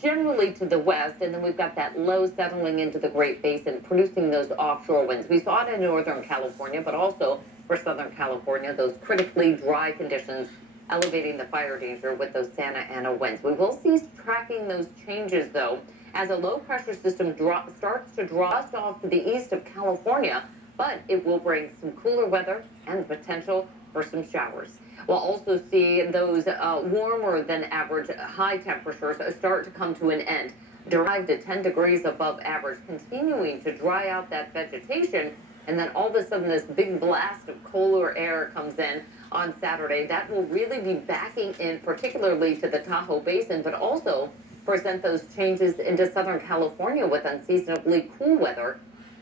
generally to the west, and then we've got that low settling into the Great Basin, producing those offshore winds. We saw it in Northern California, but also for Southern California, those critically dry conditions elevating the fire danger with those Santa Ana winds. We will cease tracking those changes, though, as a low pressure system starts to draw us off to the east of California, but it will bring some cooler weather and the potential for some showers. We'll also see those warmer than average high temperatures start to come to an end. Derived to 10 degrees above average, continuing to dry out that vegetation. And then all of a sudden, this big blast of cooler air comes in on Saturday. That will really be backing in, particularly to the Tahoe Basin, but also present those changes into Southern California with unseasonably cool weather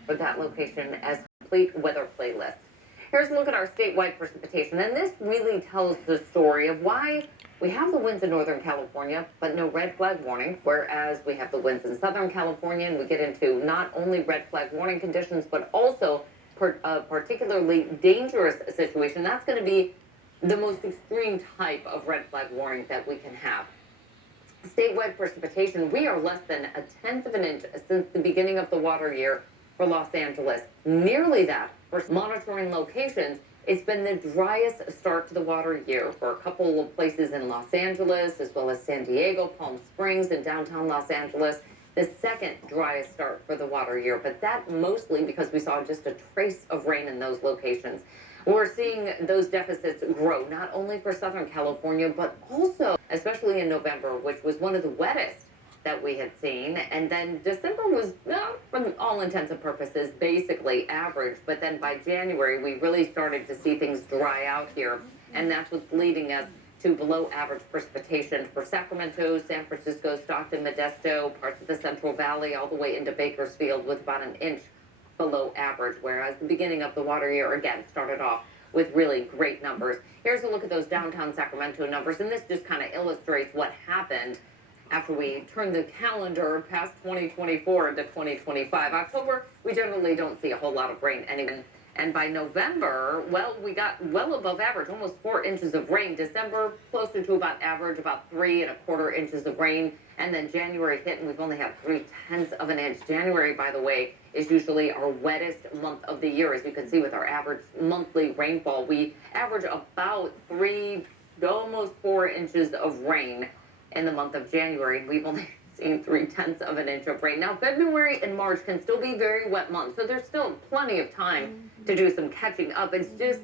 for that location as complete weather playlist. Here's a look at our statewide precipitation, and this really tells the story of why we have the winds in Northern California, but no red flag warning, whereas we have the winds in Southern California, and we get into not only red flag warning conditions, but also a particularly dangerous situation. That's going to be the most extreme type of red flag warning that we can have. Statewide precipitation, we are less than 1/10 of an inch since the beginning of the water year for Los Angeles. Nearly that for monitoring locations. It's been the driest start to the water year for a couple of places in Los Angeles, as well as San Diego, Palm Springs, and downtown Los Angeles. The second driest start for the water year, but that mostly because we saw just a trace of rain in those locations. We're seeing those deficits grow, not only for Southern California, but also, especially in November, which was one of the wettest that we had seen. And then December was, for all intents and purposes, basically average. But then by January, we really started to see things dry out here. And that's what's leading us to below average precipitation for Sacramento, San Francisco, Stockton, Modesto, parts of the Central Valley, all the way into Bakersfield with about an inch below average. Whereas the beginning of the water year, again, started off with really great numbers. Here's a look at those downtown Sacramento numbers. And this just kind of illustrates what happened after we turn the calendar past 2024 into 2025. October, we generally don't see a whole lot of rain anyway. And by November, well, we got well above average, almost 4 inches of rain. December, closer to about average, about 3¼ inches of rain. And then January hit, and we've only had 3/10 of an inch. January, by the way, is usually our wettest month of the year. As you can see with our average monthly rainfall, we average about 3, almost 4 inches of rain in the month of January. We've only seen 3/10 of an inch of rain. Now, February and March can still be very wet months, so there's still plenty of time to do some catching up. It's just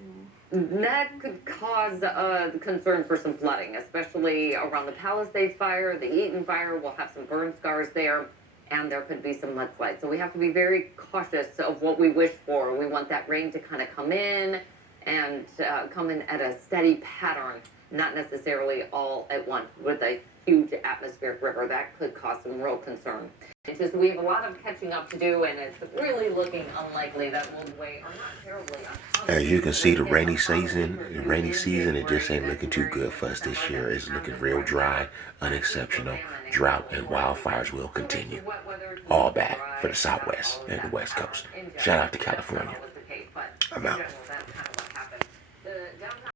that could cause concern for some flooding, especially around the Palisades fire, the Eaton fire. We'll have some burn scars there, and there could be some mudslides. So we have to be very cautious of what we wish for. We want that rain to kind of come in and come in at a steady pattern, not necessarily all at once with a huge atmospheric river. That could cause some real concern. It's just we have a lot of catching up to do, and it's really looking unlikely that we'll wait, or not terribly uncommon. As you can see, the rainy season, it just ain't looking too good for us this year. It's looking real dry, unexceptional. Drought and wildfires will continue. All bad for the Southwest and the West Coast. Shout out to California. I'm out.